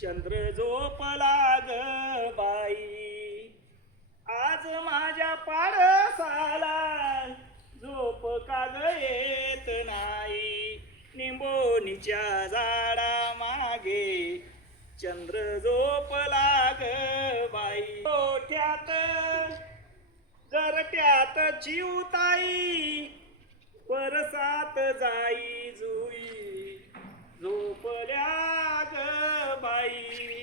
चंद्र झोपला ग बाई, आज माझ्या पाडसाला झोप का ग येत नाही. निंबोनीच्या झाडा मागे चंद्र झोपला ग बाई. गोठ्यात घरट्यात चिवताई, परसात जाई जुई झोपल्या ग बाई.